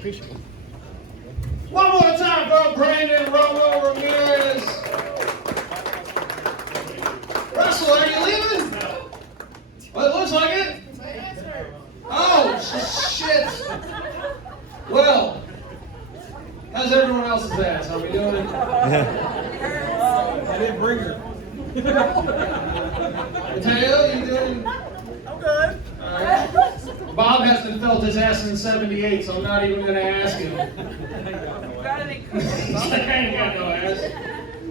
One more time for Brandon Romo Ramirez. Russell, are you leaving? No. Well, it looks like it. Oh, shit. Well, how's everyone else's ass? Are we doing it? I didn't bring her. Mateo, you doing? I'm good. All right. Bob hasn't felt his ass in 78, so I'm not even going to ask him. Got any He's like, I ain't got no ass.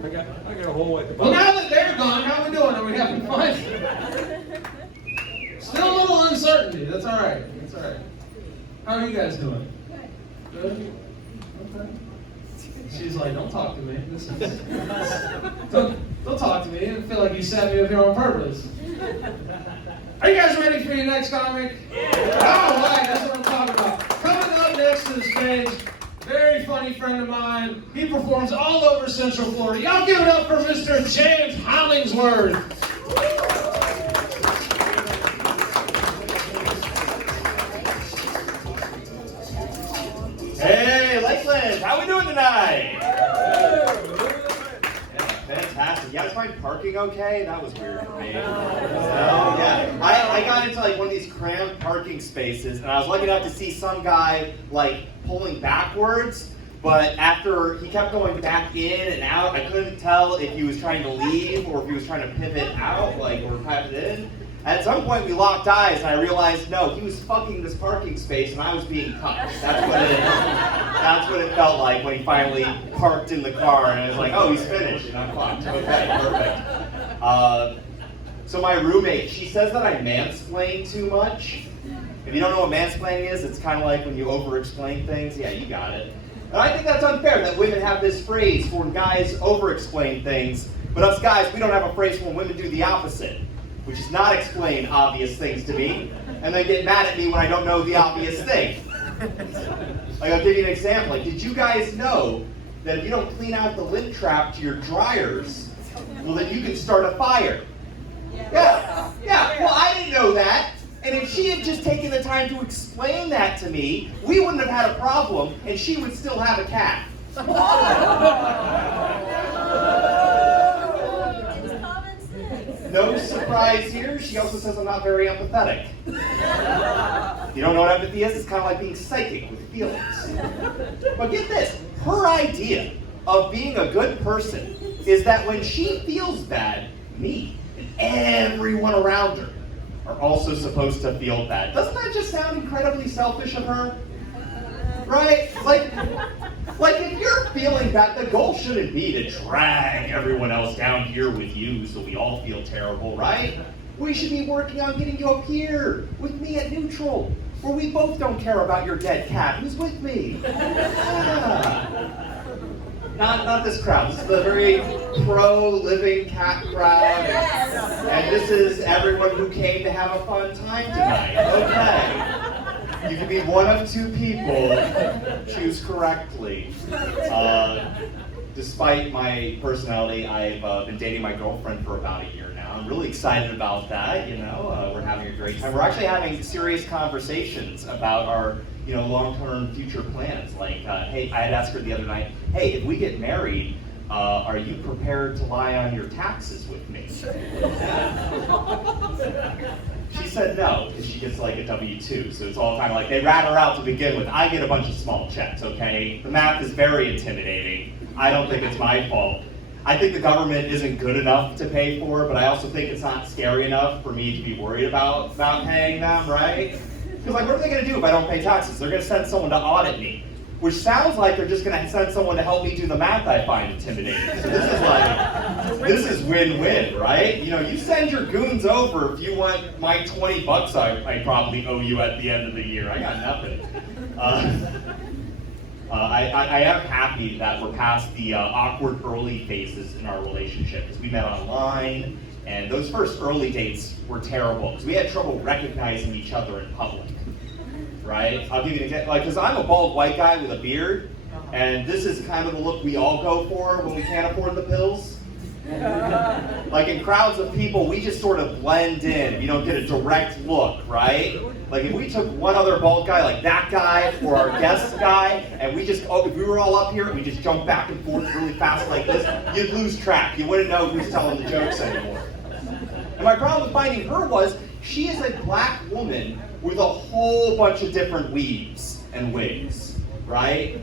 I got a hole at the Well, bottom. now that they're gone, how we doing? Are we having fun? Still a little uncertainty. That's all right. That's all right. How are you guys doing? Good? Okay. She's like, don't talk to me. Don't talk to me. I feel like you set me up here on purpose. Are you guys ready for your next comic? Yeah. All right, that's what I'm talking about. Coming up next to the stage, very funny friend of mine. He performs all over Central Florida. Y'all give it up for Mr. James Hollingsworth. Hey, Lakeland, how we doing tonight? Yeah, fantastic. You guys find parking okay? That was weird for me. So, yeah, I got into like one of these cramped parking spaces, and I was lucky enough to see some guy like pulling backwards. But after he kept going back in and out, I couldn't tell if he was trying to leave or if he was trying to pivot out, like, or pivot in. At some point, we locked eyes, and I realized, no, he was fucking this parking space, and I was being cucked. That's what it felt like when he finally parked in the car, and I was like, oh, he's finished, and I'm fucked. Okay, perfect. So my roommate, she says that I mansplain too much. If you don't know what mansplaining is, it's kind of like when you over-explain things. Yeah, you got it. And I think that's unfair that women have this phrase for when guys over-explain things, but us guys, we don't have a phrase for when women do the opposite, which is not explain obvious things to me, and then get mad at me when I don't know the obvious thing. Like, I'll give you an example. Like, did you guys know that if you don't clean out the lint trap to your dryers, well, then you can start a fire? Yeah. Well, I didn't know that. And if she had just taken the time to explain that to me, we wouldn't have had a problem, and she would still have a cat. No surprise here. She also says I'm not very empathetic. You don't know what empathy is? It's kind of like being psychic with feelings. But get this. Her idea of being a good person is that when she feels bad, me and everyone around her are also supposed to feel bad. Doesn't that just sound incredibly selfish of her? Right? Like if you're feeling bad, the goal shouldn't be to drag everyone else down here with you so we all feel terrible, right? We should be working on getting you up here with me at neutral, where we both don't care about your dead cat who's with me. Yeah. Not this crowd. This is the very pro-living cat crowd. Yes. And this is everyone who came to have a fun time tonight. Okay. You can be one of two people. Choose correctly. Despite my personality, I've been dating my girlfriend for about a year now. I'm really excited about that, you know. We're having a great time. We're actually having serious conversations about our long-term future plans. Like, hey, I had asked her the other night, hey, if we get married, are you prepared to lie on your taxes with me? She said no, because she gets like a W-2, so it's all kind of like, they rat her out to begin with. I get a bunch of small checks, okay? The math is very intimidating. I don't think it's my fault. I think the government isn't good enough to pay for it, but I also think it's not scary enough for me to be worried about paying them, right? Because like, what are they going to do if I don't pay taxes? They're going to send someone to audit me, which sounds like they're just going to send someone to help me do the math I find intimidating. So this is win-win, right? You know, you send your goons over if you want my $20 I probably owe you at the end of the year. I got nothing. I am happy that we're past the awkward early phases in our relationship, because we met online, and those first early dates were terrible, because we had trouble recognizing each other in public, right? I'll give you an example, because I'm a bald white guy with a beard, and this is kind of the look we all go for when we can't afford the pills. Like in crowds of people, we just sort of blend in. You don't get a direct look, right? Like if we took one other bald guy, like that guy or our guest guy, and we just, if we were all up here and we just jumped back and forth really fast like this, you'd lose track. You wouldn't know who's telling the jokes anymore. And my problem with finding her was, she is a black woman with a whole bunch of different weaves and wigs, right?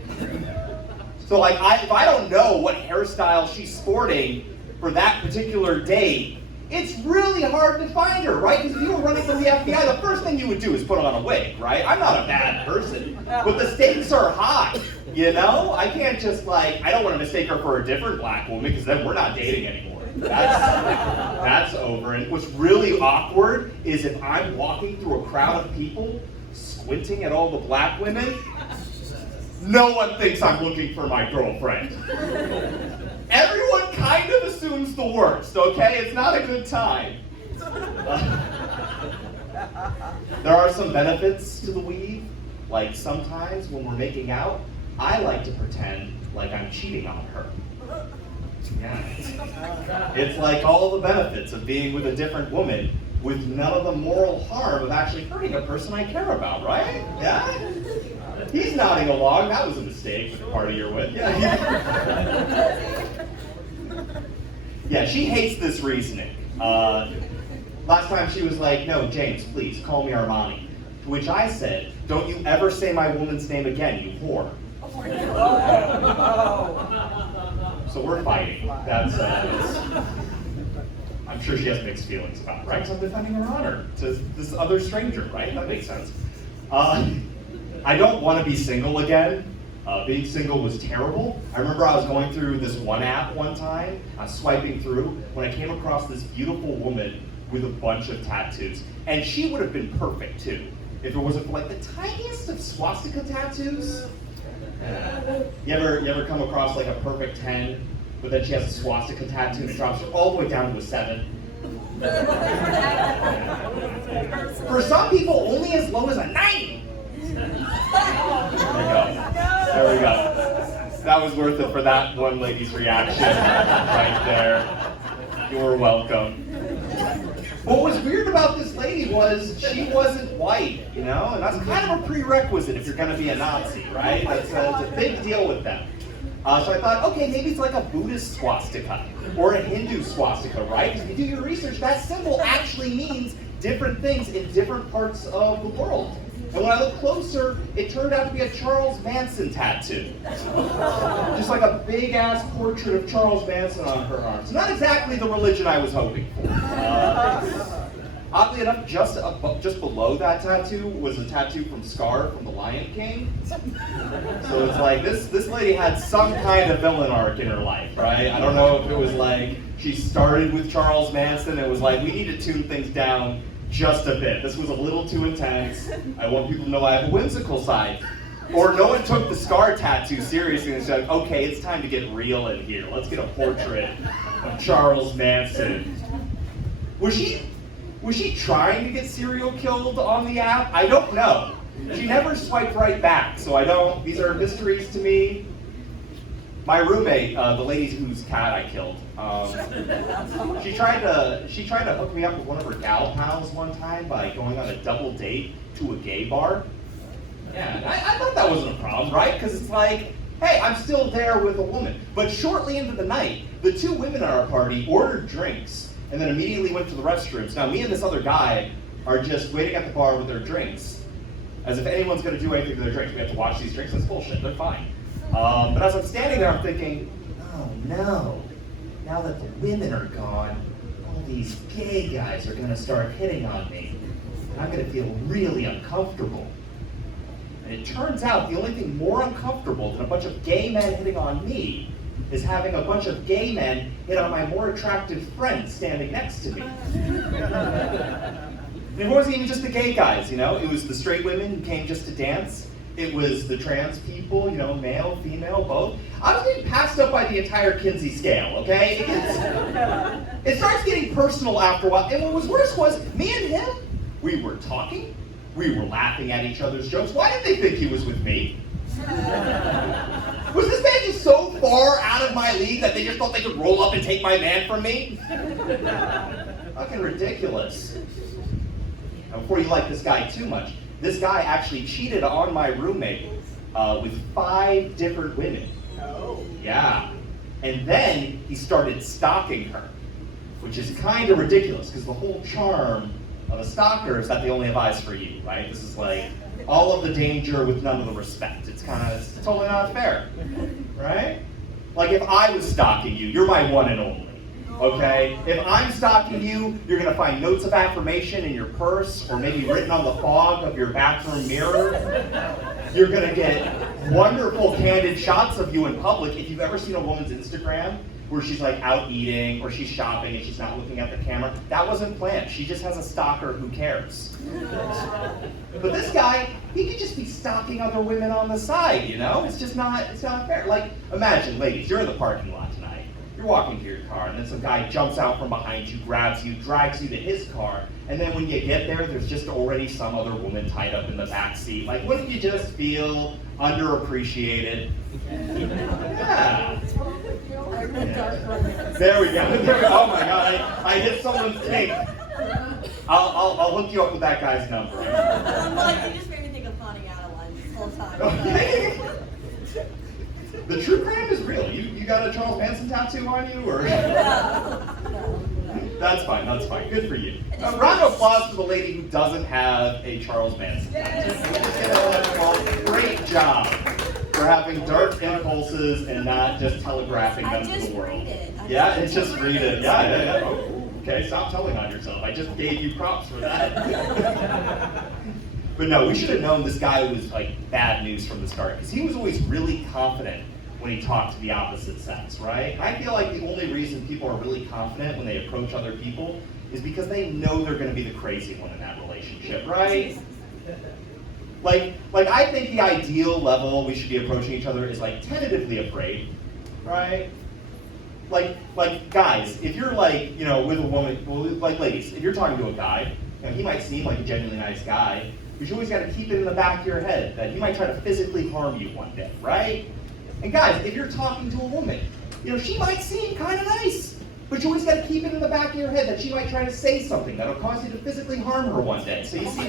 So like, if I don't know what hairstyle she's sporting for that particular date, it's really hard to find her, right? Because if you were running from the FBI, the first thing you would do is put on a wig, right? I'm not a bad person, but the stakes are high, you know? I can't just like, I don't want to mistake her for a different black woman, because then we're not dating anymore. That's over. And what's really awkward is if I'm walking through a crowd of people, squinting at all the black women, no one thinks I'm looking for my girlfriend. Everyone kind of assumes the worst, okay? It's not a good time. There are some benefits to the weave. Like sometimes when we're making out, I like to pretend like I'm cheating on her. Yeah. It's like all the benefits of being with a different woman with none of the moral harm of actually hurting a person I care about, right? Yeah? He's nodding along. That was a mistake with the party you're with. Yeah. Yeah, she hates this reasoning. Last time she was like, no, James, please, call me Armani. To which I said, don't you ever say my woman's name again, you whore. So we're fighting. I'm sure she has mixed feelings about it, right? Because I'm defending her honor to this other stranger, right? That makes sense. I don't want to be single again. Being single was terrible. I remember I was going through this one app one time, I was swiping through, when I came across this beautiful woman with a bunch of tattoos. And she would have been perfect too, if it wasn't for like the tiniest of swastika tattoos. You ever come across like a perfect 10, but then she has a swastika tattoo and it drops her all the way down to a 7? For some people, only as low as a 9! There we go. That was worth it for that one lady's reaction right there. You're welcome. What was weird about this lady was she wasn't white, you know? And that's kind of a prerequisite if you're going to be a Nazi, right? It's a big deal with them. So I thought, okay, maybe it's like a Buddhist swastika or a Hindu swastika, right? Because if you do your research, that symbol actually means different things in different parts of the world. And when I looked closer, it turned out to be a Charles Manson tattoo. Just like a big-ass portrait of Charles Manson on her arm. So not exactly the religion I was hoping for. Oddly enough, just below that tattoo was a tattoo from Scar from The Lion King. So it's like, this lady had some kind of villain arc in her life, right? I don't know if it was like, she started with Charles Manson and was like, we need to tune things down just a bit. This was a little too intense. I want people to know I have a whimsical side. Or no one took the Scar tattoo seriously and said, okay, it's time to get real in here. Let's get a portrait of Charles Manson. Was she trying to get serial killed on the app? I don't know. She never swiped right back, so these are mysteries to me. My roommate, the lady whose cat I killed, she tried to hook me up with one of her gal pals one time by going on a double date to a gay bar. Yeah, I thought that wasn't a problem, right? Because it's like, hey, I'm still there with a woman. But shortly into the night, the two women at our party ordered drinks and then immediately went to the restrooms. Now, me and this other guy are just waiting at the bar with their drinks, as if anyone's going to do anything to their drinks. We have to watch these drinks. That's bullshit. They're fine. But as I'm standing there, I'm thinking, oh no, now that the women are gone, all these gay guys are going to start hitting on me. I'm going to feel really uncomfortable. And it turns out the only thing more uncomfortable than a bunch of gay men hitting on me is having a bunch of gay men hit on my more attractive friend standing next to me. And it wasn't even just the gay guys, you know? It was the straight women who came just to dance. It was the trans people, you know, male, female, both. I was getting passed up by the entire Kinsey scale, okay? It starts getting personal after a while. And what was worse was, me and him, we were talking, we were laughing at each other's jokes. Why did they think he was with me? Was this man just so far out of my league that they just thought they could roll up and take my man from me? Fucking ridiculous. Now, before you like this guy too much, this guy actually cheated on my roommate with 5 different women. Oh. Yeah. And then he started stalking her, which is kind of ridiculous because the whole charm of a stalker is that they only have eyes for you, right? This is like all of the danger with none of the respect. It's totally not fair, right? Like if I was stalking you, you're my one and only, okay? If I'm stalking you, you're gonna find notes of affirmation in your purse or maybe written on the fog of your bathroom mirror. You're gonna get wonderful candid shots of you in public. If you've ever seen a woman's Instagram where she's like out eating or she's shopping and she's not looking at the camera, that wasn't planned. She just has a stalker who cares. But this guy, he could just be stalking other women on the side, you know? It's not fair. Like, imagine, ladies, you're in the parking lot tonight. You're walking to your car, and then some guy jumps out from behind you, grabs you, drags you to his car, and then when you get there, there's just already some other woman tied up in the back seat. Like, wouldn't you just feel underappreciated? Yeah. There we go. Oh my God, I hit someone's kink. I'll hook you up with that guy's number. Well, you just made me think of Haunting Adeline this whole time. The true crime is real. You got a Charles Manson tattoo on you, or? No. That's fine. Good for you. A round of applause for the lady who doesn't have a Charles Manson tattoo. Great job for having dark impulses and not just telegraphing them to the world. Yeah, it's just read it. Yeah. Oh, okay, stop telling on yourself. I just gave you props for that. But no, we should have known this guy was like bad news from the start because he was always really confident when he talked to the opposite sex, right? I feel like the only reason people are really confident when they approach other people is because they know they're going to be the crazy one in that relationship, right? Like I think the ideal level we should be approaching each other is like tentatively afraid, right? Like guys, if you're like, you know, with a woman, well, like ladies, if you're talking to a guy, you know, he might seem like a genuinely nice guy, but you always got to keep it in the back of your head that he might try to physically harm you one day, right? And guys, if you're talking to a woman, you know, she might seem kind of nice, but you always got to keep it in the back of your head that she might try to say something that'll cause you to physically harm her one day. So you see,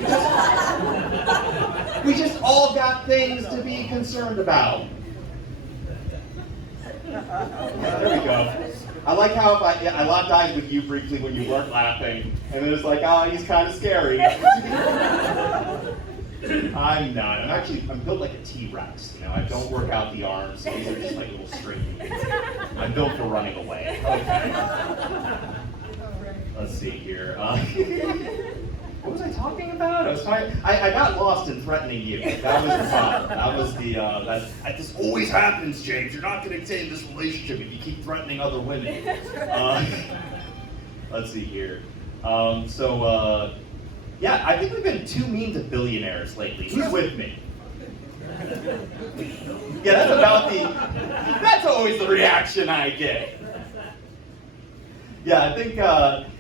we just all got things to be concerned about. There we go. I like how if I locked eyes with you briefly when you weren't laughing, and it was like, oh, he's kind of scary. I'm not. I'm built like a T-Rex. You know, I don't work out the arms. So these are just like little stringy. I'm built for running away. Okay. Let's see here. What was I talking about? I got lost in threatening you. That was the problem. That was this always happens, James. You're not going to stay in this relationship if you keep threatening other women. Let's see here. Yeah, I think we've been too mean to billionaires lately. Who's with me? Yeah, that's always the reaction I get. Yeah, I think,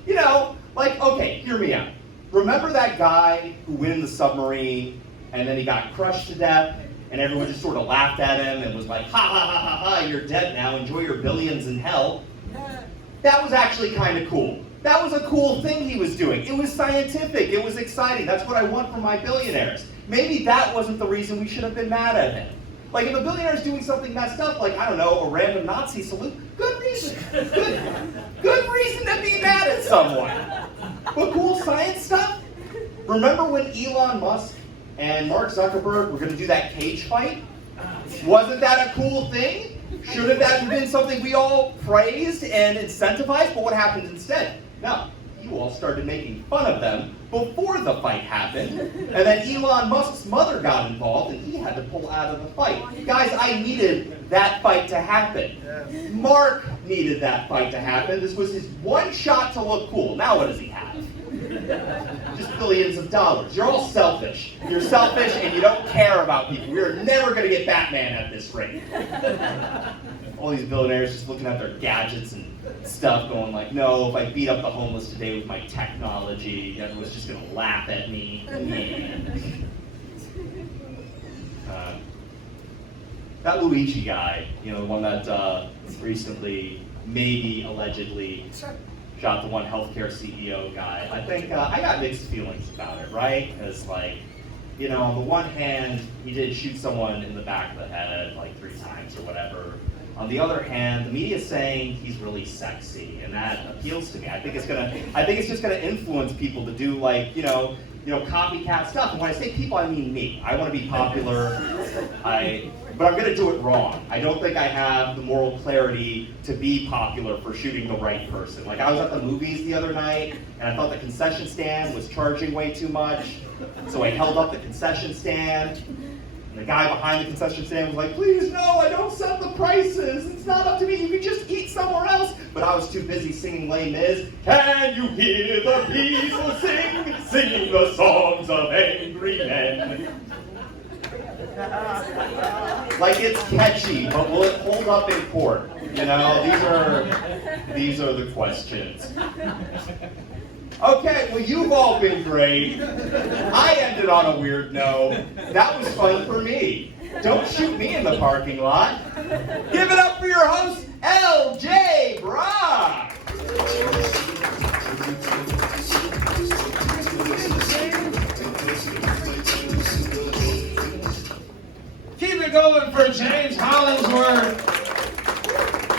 you know, like, okay, hear me out. Remember that guy who went in the submarine and then he got crushed to death and everyone just sort of laughed at him and was like, ha ha ha ha ha, you're dead now, enjoy your billions in hell. That was actually kind of cool. That was a cool thing he was doing. It was scientific, it was exciting. That's what I want from my billionaires. Maybe that wasn't the reason we should have been mad at him. Like if a billionaire is doing something messed up, like, I don't know, a random Nazi salute, good reason. Good reason to be mad at someone. But cool science stuff? Remember when Elon Musk and Mark Zuckerberg were going to do that cage fight? Wasn't that a cool thing? Shouldn't that have been something we all praised and incentivized? But what happened instead? No, you all started making fun of them before the fight happened, and then Elon Musk's mother got involved and he had to pull out of the fight. Guys, I needed that fight to happen. Mark needed that fight to happen. This was his one shot to look cool. Now what does he have? Just billions of dollars. You're all selfish. You're selfish and you don't care about people. We're never going to get Batman at this rate. All these billionaires just looking at their gadgets and stuff going like, no, if I beat up the homeless today with my technology, everyone's just going to laugh at me. That Luigi guy, you know, the one that recently, maybe allegedly, shot the one healthcare CEO guy. I think I got mixed feelings about it, right? Because like, you know, on the one hand, he did shoot someone in the back of the head like 3 times or whatever. On the other hand, the media's saying he's really sexy, and that appeals to me. I think it's just gonna influence people to do like, you know, copycat stuff. And when I say people, I mean me. I want to be popular. But I'm gonna do it wrong. I don't think I have the moral clarity to be popular for shooting the right person. Like I was at the movies the other night, and I thought the concession stand was charging way too much, so I held up the concession stand. And the guy behind the concession stand was like, "Please, no, I don't set the prices. It's not up to me. You can just eat somewhere else." But I was too busy singing Les Mis. Can you hear the people singing the songs of angry men? Like it's catchy, but will it hold up in court? You know, these are the questions. Okay, well you've all been great. I ended on a weird note. That was fun for me. Don't shoot me in the parking lot. Give it up for your host, LJ Brock. Keep it going for James Hollingsworth.